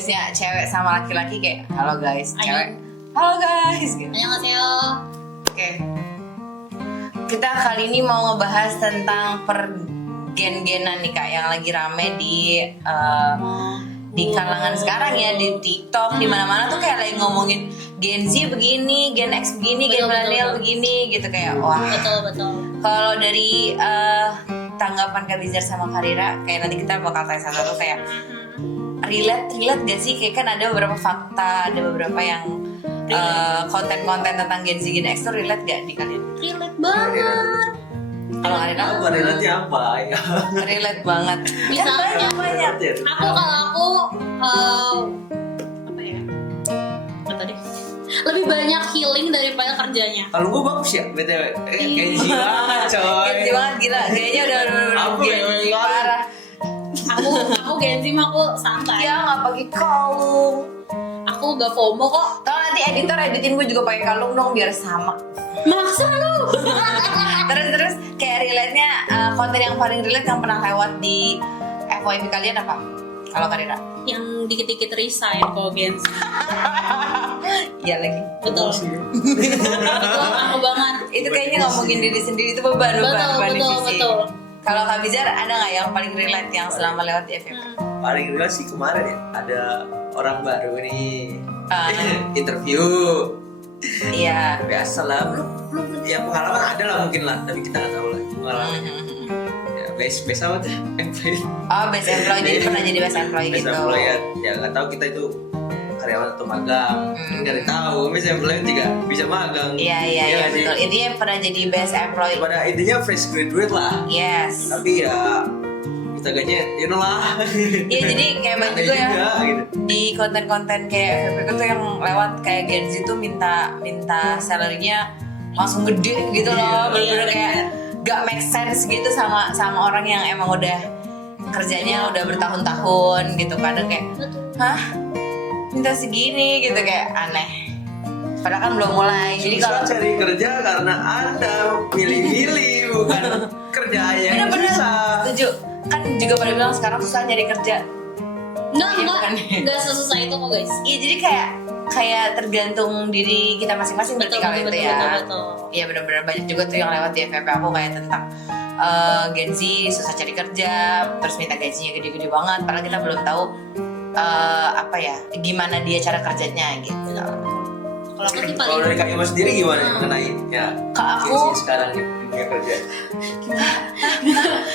guysnya cewek sama laki-laki kayak halo guys, cewek halo guys gitu. Annyeonghaseyo. Oke. Kita kali ini mau ngebahas tentang pergen-genan nih Kak yang lagi rame di kalangan sekarang ya, di TikTok, di mana-mana tuh kayak lagi ngomongin Gen Z begini, Gen X begini, Gen milenial begini gitu kayak wah. Betul. Kalau dari tanggapan Kak Bizar sama Karira, kayak nanti kita bakal tanya satu-satu kayak relate gak sih? Kayak kan ada beberapa fakta, ada beberapa yang konten-konten tentang Gen Z, Gen X tuh relate gak di kalian? Relate banget. Kalau Karira apa relate apa ya? relate banget. Misalnya, banyak. aku apa ya? Apa tadi? Lebih banyak healing daripada kerjanya. Kalau gue bagus ya, btw. Gen Z banget coy. Gen Z banget gila, kayaknya udah Aku Gen Z ya, parah. Aku Gen Z mah aku santai. Ya nggak pakai kalung. Aku gak FOMO kok. Kalau nanti editor editin gue juga pakai kalung dong biar sama. Maksa lu. Terus kayak relate-nya konten yang paling relate yang pernah lewat di FYP kalian apa? Kalau Karira? Yang dikit-dikit resign kok Gen Z. Iya lagi. Betul. Betul, aku banget. Itu kayaknya ngomongin diri sendiri itu beban divisi. Betul. Kalau Kak Bizar ada nggak yang paling relate yang selama lewat di FYP? Paling real sih kemarin ya, ada orang baru nih interview. Iya. Biasa lah, belum ya pengalaman ada lah mungkin lah, tapi kita nggak tahu lah pengalaman. Ya, base apa tuh? Employee. Oh, best employee, jadi pernah jadi best employee Base gitu. employee ya nggak tahu kita itu karyawan atau magang. Nggak tahu, base employee juga bisa magang. Iya nggak sih? betul. Intinya pernah jadi best employee. Pada intinya fresh graduate lah. Yes. Tapi ya kita gajinya you know lah. Iya jadi kayak banyak juga ya gitu. di konten-konten kayak FYP tuh yang lewat kayak Gen Z tuh minta salary-nya langsung gede gitu loh, bener-bener kayak gak make sense gitu sama orang yang emang udah kerjanya udah bertahun-tahun gitu, kadang kayak hah minta segini gitu kayak aneh. Padahal kan belum mulai. Jadi Susah kalau cari kerja karena Anda milih-milih bukan kerja yang bener-bener susah. setuju. Kan juga pada bilang sekarang susah nyari kerja. Enggak sesusah itu kok guys. Iya jadi kayak tergantung diri kita masing-masing berarti kalau itu ya. Betul. Iya benar-benar banyak juga tuh yang lewat di FYP aku kayak tentang Gen Z susah cari kerja, terus minta gajinya gede-gede banget, padahal kita belum tahu apa ya gimana dia cara kerjanya gitu. Kalau aku sih Kalau paling dari Kak Ima sendiri gimana mengenai ya Kalau aku Gen Z sekarang di dunia kerja?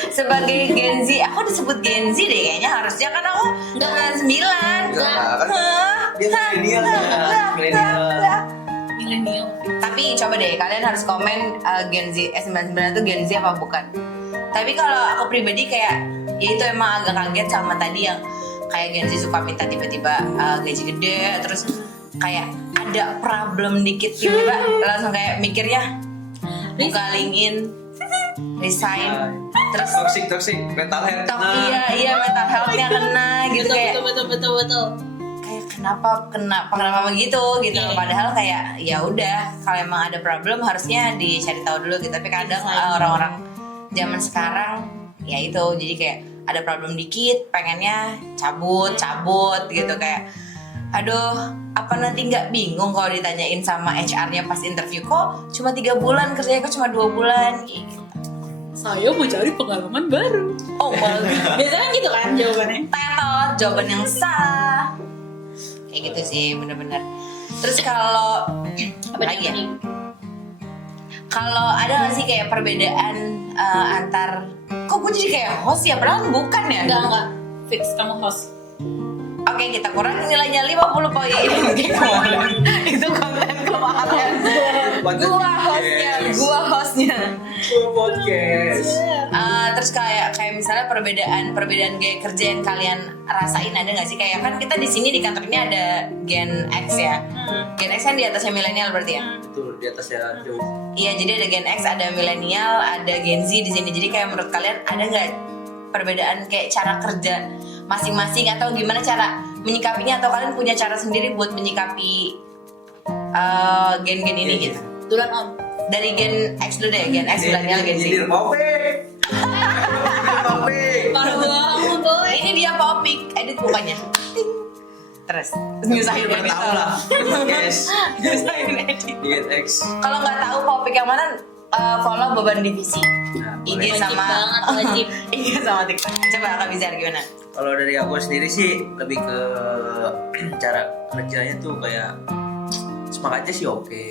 sebagai Gen Z, aku disebut Gen Z deh kayaknya harusnya kan aku 99. Enggak lah, kan dia milenial ya, milenial. milenial. Tapi coba deh kalian harus komen Gen Z 99 itu Gen Z apa bukan. Tapi kalau aku pribadi kayak ya itu emang agak kaget sama tadi yang kayak Gen Z suka minta tiba-tiba gaji gede, terus kayak ada problem dikit tiba-tiba langsung kayak mikirnya buka LinkedIn, resign, terus Toxic mental health. iya mental health-nya kena gitu kayak Betul. kayak kenapa begitu gitu. Padahal kayak ya udah kalau emang ada problem harusnya dicari tahu dulu gitu. Tapi kadang orang-orang zaman sekarang ya itu jadi kayak ada problem dikit pengennya cabut gitu kayak aduh apa nanti nggak bingung kalau ditanyain sama HR-nya pas interview kok cuma 3 bulan kerjanya kok cuma 2 bulan gitu. Saya mau cari pengalaman baru. Oh bagus. Biasanya kan gitu kan jawabannya. Tetot, jawaban yang salah. Kayak gitu sih bener-bener. Terus kalau apa lagi ya? Kalau ada nggak sih kayak perbedaan antar kok gue jadi kayak host ya padahal bukan ya? Enggak. Fix kamu host. Oke kita kurangi nilainya 50 poin. Itu konten kemarin. Gua hostnya. Podcast. Terus kayak misalnya perbedaan gaya kerja yang kalian rasain ada nggak sih? Kayak kan kita di sini di kantor ini ada Gen X ya. Gen X kan di atasnya milenial berarti ya? Betul, di atasnya jauh. Iya, jadi ada Gen X, ada milenial, ada Gen Z di sini. Jadi kayak menurut kalian ada nggak perbedaan kayak cara kerja masing-masing atau gimana cara menyikapinya atau kalian punya cara sendiri buat menyikapi gen-gen ini gitu? Duluan Om. Dari Gen X dulu deh, Gen X milenial, Gen Z. Nyindir topik. Parah banget boy. Ini dia topik, edit mukanya. Terus nyusahin Udah tahu lah guys Nyusahin edit. di Gen X. Kalau nggak tahu topik yang mana, follow Beban Divisi. Nah, IG boleh. sama banget, wajib. IG sama TikTok. Coba Kak Bizar gimana? Kalau dari aku sendiri sih lebih ke cara kerjanya tuh kayak semangatnya sih oke,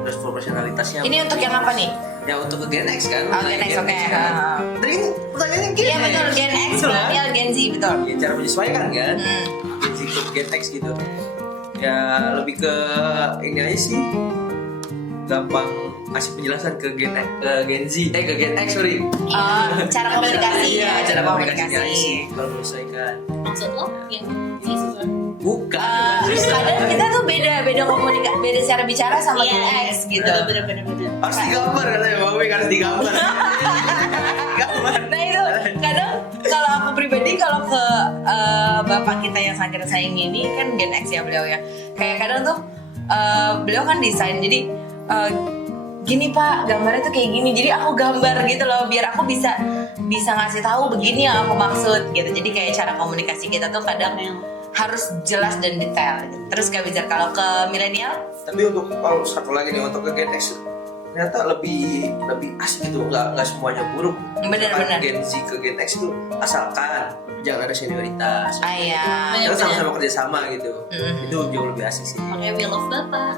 terus profesionalitasnya. Ini untuk yang apa nih? Ya untuk ke Gen X kan. Oh, Gen X, oke. kan. Tadi pertanyaannya Gen Iya betul, Gen X, milenial, Gen Z, betul. Ya, cara menyesuaikan kan. Hmm. Gen Z ke Gen X gitu. Ya lebih ke ini aja sih. Gampang kasih penjelasan ke Gen Z, ke Gen X sorry. Cara komunikasi Iya, ya, cara komunikasinya aja sih kalau menyesuaikan. Maksud lo yang sih susah. Bukan. Kadang kita tuh beda komunikasi, beda cara bicara sama Gen X gitu. Bener. Harus digambar katanya, Bang Wik harus digambar. Gambar. Nah itu kadang kalau aku pribadi kalau ke bapak kita yang sangat kita sayangi ini kan Gen X ya beliau ya. Kayak kadang tuh beliau kan desain jadi gini Pak gambarnya tuh kayak gini. Jadi aku gambar gitu loh biar aku bisa ngasih tahu begini yang aku maksud gitu. Jadi kayak cara komunikasi kita tuh kadang harus jelas dan detail. Terus Kak Bizar kalau ke milenial? Tapi untuk kalau satu lagi nih untuk ke Gen X ternyata lebih asik gitu, nggak semuanya buruk. Bener. Gen Z ke Gen X itu asalkan jangan ada senioritas, Iya. kita sama-sama kerjasama gitu. Mm. Itu jauh lebih asik sih. Pakai Wheel of Bapak.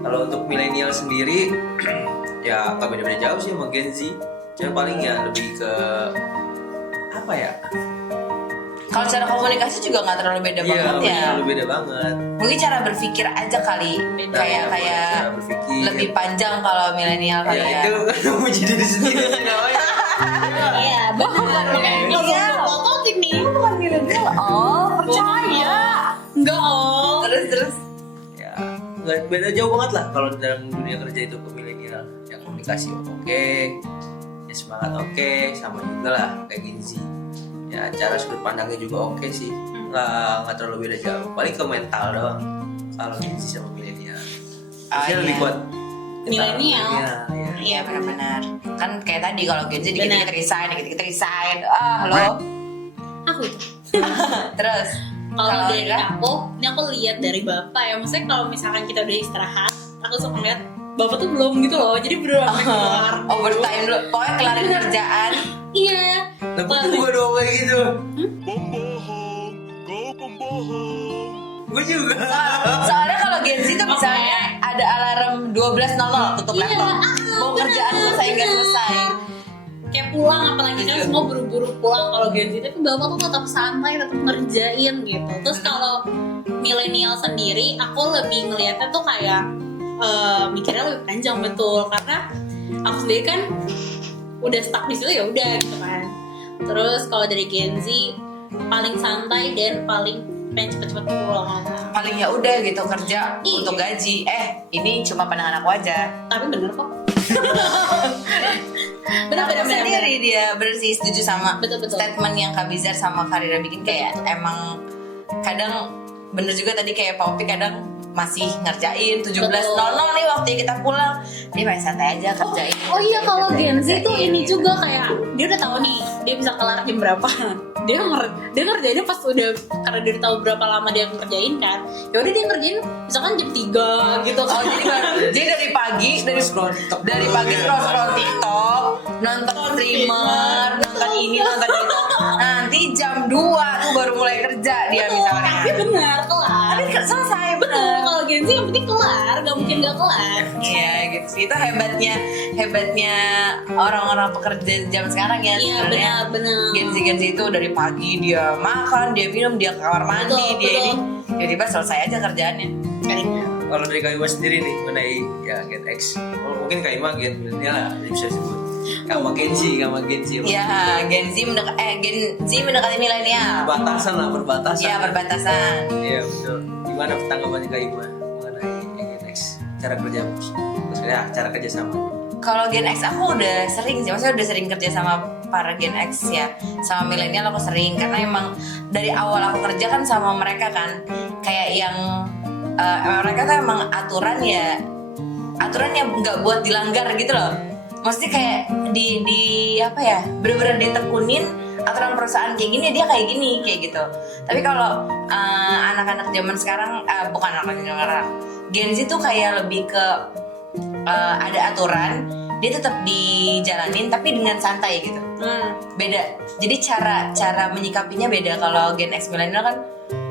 Kalau untuk milenial sendiri ya nggak beda-beda jauh sih sama Gen Z. Cuma paling ya lebih ke apa ya? Kalau cara komunikasi juga nggak terlalu beda Iya, banget ya. terlalu beda banget. Mungkin cara berpikir aja kali. Beda. Kayak Cara berpikir. lebih panjang kalau milenial kali Ya ya. itu kamu jadi di sendiri namanya. Iya, bukan milenial. Topik nih. Bukan milenial. Oh, percaya. Enggak om. Terus. Ya nggak beda jauh banget lah kalau dalam dunia kerja itu ke milenial. Yang komunikasi oke, ya semangat oke, sama juga lah kayak Gen Z. Ya cara sudut pandangnya juga oke sih, nggak terlalu beda jauh. Paling ke mental doang kalau Gen Z sama milenial. Maksudnya lebih iya. kuat Milenial. Ya. Iya benar-benar. Kan kayak tadi kalau Gen Z dikit-dikit Benar. resign. Lo. Aku itu. Terus. Kalau dari Ira? ini aku lihat dari bapak ya. Maksudnya kalau misalkan kita udah istirahat, aku suka ngeliat bapak tuh belum gitu loh. Jadi bener sampai keluar. Overtime dulu. Pokoknya kelarin kerjaan. Iya. Tapi itu juga doang kayak gitu. Pembohong, kau pembohong. Gue juga. Soalnya kalau Gen Z tuh misalnya ada alarm 12.00 tutup Iya, laptop. Mau kerjaan selesai nggak selesai. Kayak pulang, apalagi kan semua buru-buru pulang kalau Gen Z. Tapi bapak tuh tetap santai, tetap ngerjain gitu. Terus kalau milenial sendiri, aku lebih ngeliatnya tuh kayak mikirnya lebih panjang betul. Karena aku sendiri kan udah stuck di situ ya udah gitu kan. Terus kalau dari Gen Z paling santai dan paling pengen cepet-cepet pulang. Paling ya udah gitu kerja Iya. untuk gaji. Ini cuma pandangan aku aja. Tapi bener kok. Benar sendiri dia bersih setuju sama Betul. statement yang Kak Bizar sama Karira bikin kayak emang kadang bener juga tadi kayak Pak Opi kadang masih ngerjain 17.00 nih waktu kita pulang dia main santai aja kerjain. Oh iya, kalau Gen Z tuh Kerjain ini gitu. juga kayak dia udah tahu nih dia bisa kelar jam berapa. Dia ngerjainnya pas udah karena dia udah tahu berapa lama dia ngerjain kan. Ya udah dia ngerjain misalkan jam 3 gitu. Oh jadi dari pagi Scroll TikTok dari dulu, pagi ya. scroll TikTok, nonton streamer, nonton ini nonton itu. Nanti jam 2 tuh baru mulai kerja dia misalnya. Tapi benar kelar. Tapi selesai Betul, bener. kalau Gen Z yang penting kelar, gak mungkin gak kelar. Iya gitu sih, itu hebatnya orang-orang pekerja zaman sekarang ya. Iya sebenarnya. benar. Gen Z itu dari pagi dia makan, dia minum, dia ke kamar mandi, Betul, dia betul. ini tiba-tiba selesai aja kerjaannya. Kalau dari Kak Ima sendiri nih mengenai ya Gen X, mungkin Kak Ima Gen milenial lah bisa disebut. Sama Gen Z. Iya, Gen Z mendekati milenial. Perbatasan lah, perbatasan. Iya, perbatasan. Iya betul. Gimana tanggapannya Kak Ima mengenai Gen X? Cara kerja, ya cara kerja sama. Kalau Gen X aku udah sering sih, maksudnya udah sering kerja sama para Gen X ya, sama milenial aku sering karena emang dari awal aku kerja kan sama mereka kan, kayak yang mereka tuh emang aturan yang nggak buat dilanggar gitu loh. Maksudnya kayak di apa ya, bener-bener ditekunin aturan perusahaan kayak gini dia kayak gini kayak gitu. Tapi kalau anak-anak zaman sekarang bukan anak-anak zaman sekarang, Gen Z tuh kayak lebih ke ada aturan, dia tetap dijalanin tapi dengan santai gitu. Beda. Jadi cara menyikapinya beda. Kalau Gen X milenial kan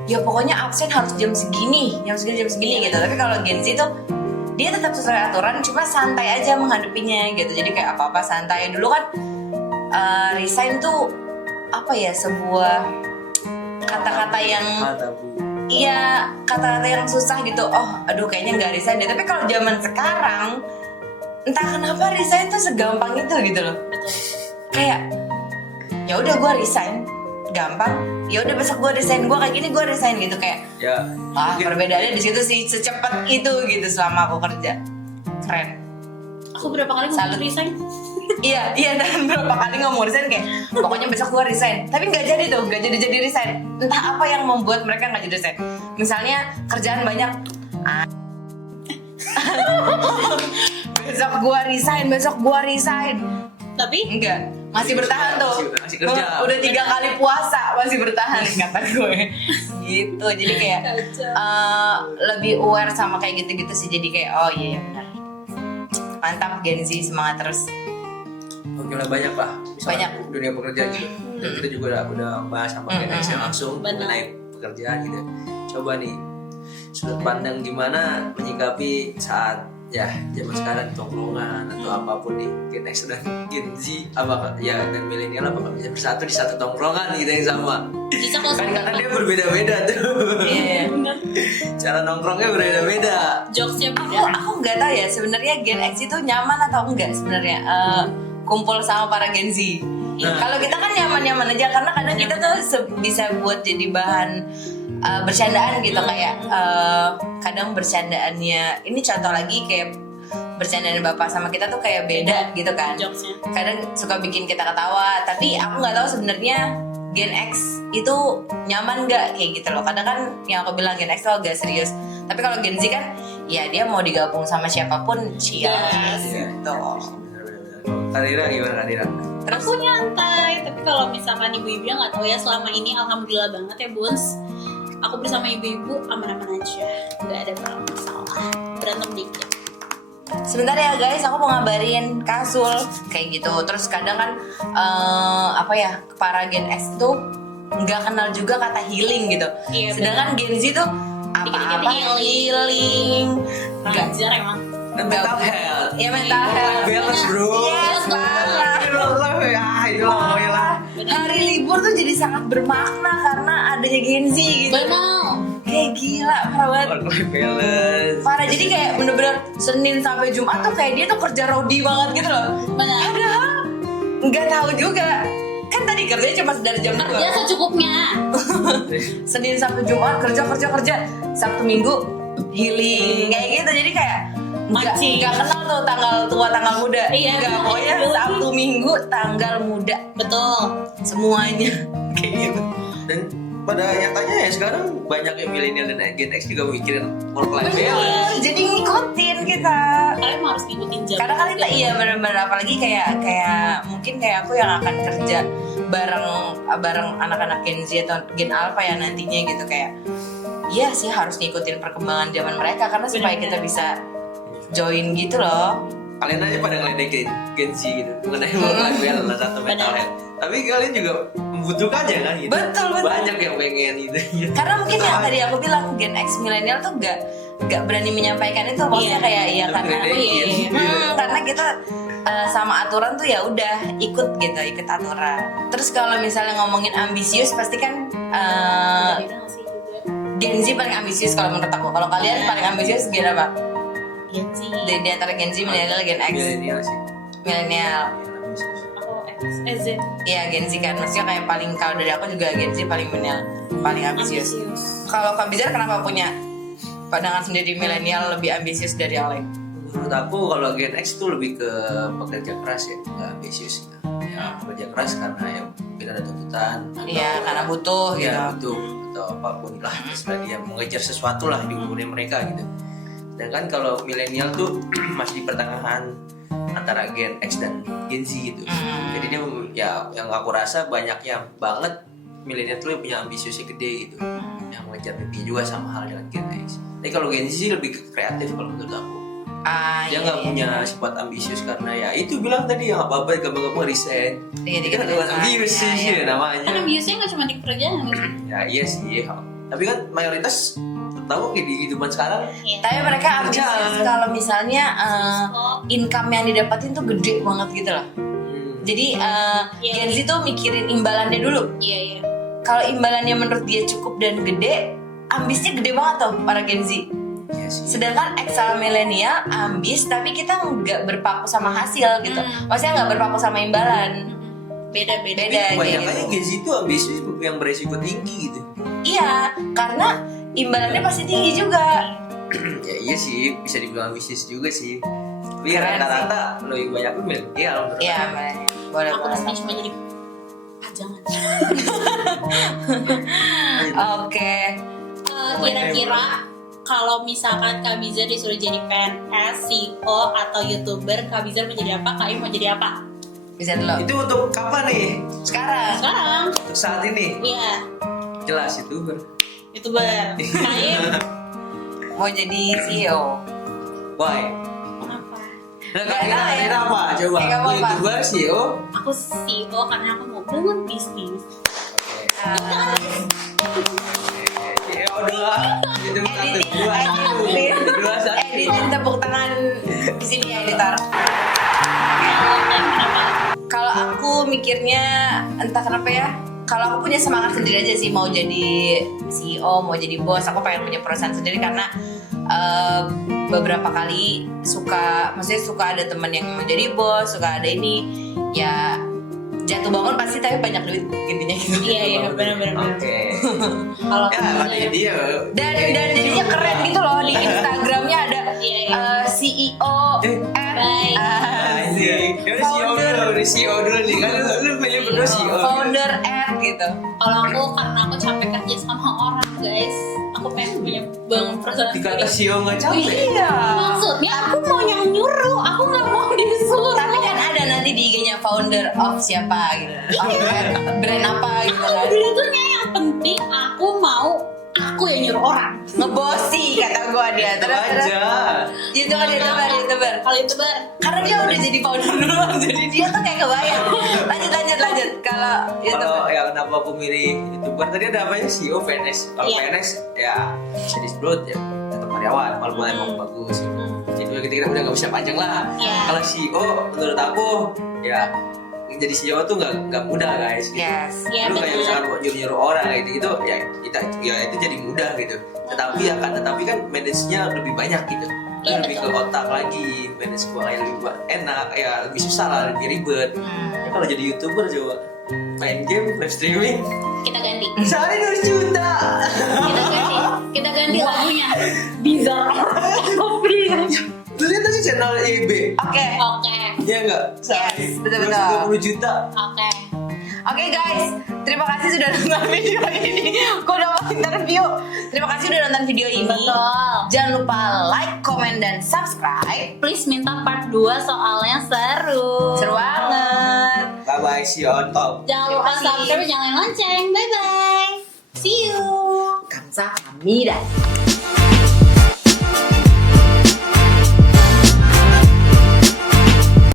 ya pokoknya absen harus jam segini gitu. Tapi kalau Gen Z tuh dia tetap sesuai aturan, cuma santai aja menghadapinya gitu. Jadi kayak apa-apa santai. Dulu kan resign tuh apa ya, sebuah kata-kata yang iya, kata-kata yang susah gitu. Oh, aduh kayaknya nggak resign deh. Tapi kalau zaman sekarang entah kenapa resign tuh segampang itu gitu loh. Betul. Kayak ya udah gue resign, gampang. Ya udah besok gue resign, gue kayak gini gue resign gitu kayak. Ya. Perbedaannya di situ sih, secepat itu gitu selama aku kerja. Keren. Aku berapa kali mau resign? Iya dan berapa kali ngomong resign kayak pokoknya besok gue resign, tapi nggak jadi resign. Entah apa yang membuat mereka nggak jadi resign. Misalnya kerjaan banyak, besok gue resign. Tapi enggak, masih bertahan tuh. Masih kerja. Udah 3 kali puasa masih bertahan kata gue. Gitu, jadi kayak lebih aware sama kayak gitu-gitu sih. Jadi kayak oh iya benar. Mantap Gen Z, semangat terus. Oke lah, banyak lah. Misalnya Banyak. dunia pekerjaan gitu. Dan kita juga udah bahas sama Gen X langsung mengenai pekerjaan gitu. Coba nih sudut pandang gimana menyikapi saat ya zaman sekarang tongkrongan atau apapun nih, Gen X dan Gen Z apakah ya dan milenial apakah bisa bersatu di satu tongkrongan gitu yang sama? Bisa kalau Kan karena dia berbeda-beda tuh. Iya. Cara nongkrongnya berbeda-beda. Jokesnya beda. Aku nggak tahu ya sebenarnya Gen X itu nyaman atau enggak sebenarnya kumpul sama para Gen Z. Kalau kita kan nyaman-nyaman aja karena kadang kita tuh bisa buat jadi bahan bercandaan gitu kayak kadang bercandaannya ini contoh lagi kayak bercandaan bapak sama kita tuh kayak beda gitu kan. Jokesnya. Kadang suka bikin kita ketawa, tapi aku nggak tahu sebenarnya Gen X itu nyaman nggak kayak gitu loh. Kadang kan yang aku bilang Gen X tuh agak serius, tapi kalau Gen Z kan ya dia mau digabung sama siapapun cheers gitu. Kadira gimana Kadira? Terus Aku nyantai, tapi kalau misalkan ibu-ibu nggak tahu ya, selama ini alhamdulillah banget ya Buns, aku bersama ibu-ibu aman-aman aja, nggak ada masalah, berantem dikit. sebentar ya guys, aku mau ngabarin Kasul kayak gitu. Terus kadang kan apa ya, para Gen X tuh nggak kenal juga kata healing gitu. Iya, Sedangkan Gen Z tuh apa-apa healing. Nggak Ngajar emang. Dan mental health. Ya mental health. Balance bro. Yes, parah. Pokoknya lah. Hari libur tuh jadi sangat bermakna karena adanya Gen Z gitu. Benar. Kayak gila, parah banget. Work life balance. Parah, jadi kayak bener-bener Senin sampai Jumat tuh kayak dia tuh kerja rodi banget gitu loh. Benar. Padahal nggak tahu juga. Kan tadi kerjanya cuma dari jam 2. Kerja secukupnya. Senin sampai Jumat kerja. Sabtu Minggu healing kayak gitu. Jadi kayak Mancing. nggak kenal tuh tanggal tua tanggal muda. Iya, Nggak, pokoknya Sabtu Minggu tanggal muda Betul. semuanya kayak gitu. Dan pada nyatanya ya sekarang banyak yang milenial dan Gen X juga mikirin work life balance. Jadi ngikutin kita. Kalian harus ngikutin jam. Karena kan kita iya benar-benar, apalagi kayak mungkin kayak aku yang akan kerja bareng anak-anak Gen Z atau Gen Alpha ya nantinya gitu, kayak iya sih harus ngikutin perkembangan zaman mereka karena supaya kita bisa join gitu loh. Kalian aja pada ngeledekin Gen Z gitu mengenai work life balance atau mental health. Tapi kalian juga membutuhkannya kan gitu. Betul. Banyak yang pengen gitu. Karena mungkin yang tadi aku bilang Gen X milenial tuh gak berani menyampaikan itu, maksudnya kayak iya Tapi karena ngeledekin. karena kita sama aturan tuh ya udah ikut aturan. Terus kalau misalnya ngomongin ambisius pasti kan Udah nggak sih juga. Gen Z paling ambisius kalau menurut aku. Kalau kalian paling ambisius Gen apa? Gen Z. Di antara Gen Z, milenial, Gen X. Milenial sih. Milenial. Aku X, Z. Iya Gen Z kan, maksudnya kayak paling, kalau dari aku juga Gen Z paling milenial, paling ambisius. Kalau Kak Bizar kenapa punya pandangan sendiri milenial lebih ambisius dari yang lain? Menurut aku kalau Gen X itu lebih ke pekerja keras ya, nggak ambisius. Ya pekerja keras karena ya mungkin ada tuntutan. Iya, karena butuh gitu. Ya butuh atau apapun lah, terserah dia mengejar sesuatu lah di umurnya mereka gitu. Sedangkan kalau milenial tuh masih di pertengahan antara Gen X dan Gen Z gitu. Jadi dia ya yang aku rasa banyaknya banget milenial tuh yang punya ambisiusnya gede gitu, yang mengejar mimpi juga sama hal dengan Gen X. Tapi kalau Gen Z sih lebih ke kreatif kalau menurut aku. Dia nggak punya sifat ambisius karena ya itu bilang tadi yang apa-apa gampang-gampang resign. Itu kan bukan ambisius sih namanya. Kan ambisiusnya nggak cuma di pekerjaan. Ya iya sih. Tapi kan mayoritas tahu di kehidupan sekarang. Tapi mereka ambisius kalau misalnya income yang didapatin tuh gede banget gitu loh. Jadi Gen Z tuh mikirin imbalannya dulu. Iya. Kalau imbalannya menurut dia cukup dan gede, ambisnya gede banget tuh para Gen Z. Yes. Sedangkan eksal milenial ambis tapi kita nggak berpaku sama hasil gitu. Maksudnya nggak berpaku sama imbalan. Beda. Kebanyakannya gitu. Gen Z itu ambisius yang beresiko tinggi gitu. Iya, karena imbalannya pasti tinggi juga. Ya iya sih, bisa dibilang ambisius juga sih. Tapi Keren rata-rata lebih banyak tuh milenial menurut Iya, aku. boleh. Aku disini cuma jadi pajangan. Oke. Kira-kira kalau misalkan Kak Bizar disuruh jadi PNS, CEO atau YouTuber, Kak Bizar menjadi apa? Kak Im mau jadi apa? Bisa dulu. Itu untuk kapan nih? Sekarang. Sekarang, Untuk saat ini? iya, Jelas itu YouTuber. Kak Im, Mau jadi CEO. Why? kenapa? Nah, Nggak kira tahu ya. apa? Coba. Kayak apa? YouTuber, CEO. Aku CEO karena aku mau bangun bisnis. CEO dua. Itu satu dua. Dua satu. Editin tepuk tangan di sini ya editor. Kenapa? Kalau aku mikirnya entah kenapa ya. Kalau aku punya semangat sendiri aja sih mau jadi CEO, mau jadi bos. Aku pengen punya perusahaan sendiri karena beberapa kali maksudnya suka ada teman yang mau jadi bos, suka ada ini ya jatuh bangun pasti tapi banyak duit intinya gitu. Iya, benar. Oke. Kalau Ya, pada dia. Dan jadinya keren gitu loh di Instagramnya ada Iya. CEO Baik. CEO dulu nih kan lu punya berdua CEO. founder gitu. Kalau aku karena aku capek kerja sama orang, guys. Aku pengen punya bangun perusahaan Dikata sendiri. CEO nggak capek. Iya. Maksudnya aku mau yang nyuruh, aku nggak mau disuruh. Tapi kan ada nanti di IG-nya founder of siapa gitu. Of brand apa gitu kan. Sebetulnya yang penting aku yang nyuruh orang. Ngebosi kata gua dia. Terus YouTuber. Kalau YouTuber, Karena dia udah jadi founder dulu, jadi dia tuh kayak kebayang. Lanjut. Kalau YouTuber. Kalau ya kenapa aku milih YouTuber tadi ada apanya CEO PNS. Kalau Iya. PNS ya bisa disebut ya tetap karyawan walaupun emang bagus. Itu kita udah nggak bisa panjang lah. Iya. Kalau CEO menurut aku ya jadi CEO tuh nggak mudah guys. Gitu. Yes. Iya, Lu kayak betul. misalkan mau nyuruh orang kayak gitu ya itu jadi mudah gitu. Tetapi kan manage-nya lebih banyak gitu. Iya, Lebih ke betul. otak lagi, manage keuangannya lebih enak, ya lebih susah lah, lebih ribet. Ya, kalau jadi YouTuber coba main game, live streaming, kita ganti. sehari 2 juta. Kita ganti lagunya. Bizar. Lu lihat aja channel EB, Oke. ya nggak? Sehari Yes, betul-betul. 20 juta. Oke guys, terima kasih sudah nonton video ini. Gue udah mau interview. Terima kasih udah nonton video ini. Betul. Jangan lupa like, comment, dan subscribe. Please minta part 2 soalnya seru. Seru banget. Bye bye, see you on top. Jangan lupa Terima kasih. subscribe, nyalain lonceng. Bye bye. See you. Kamsahamnida.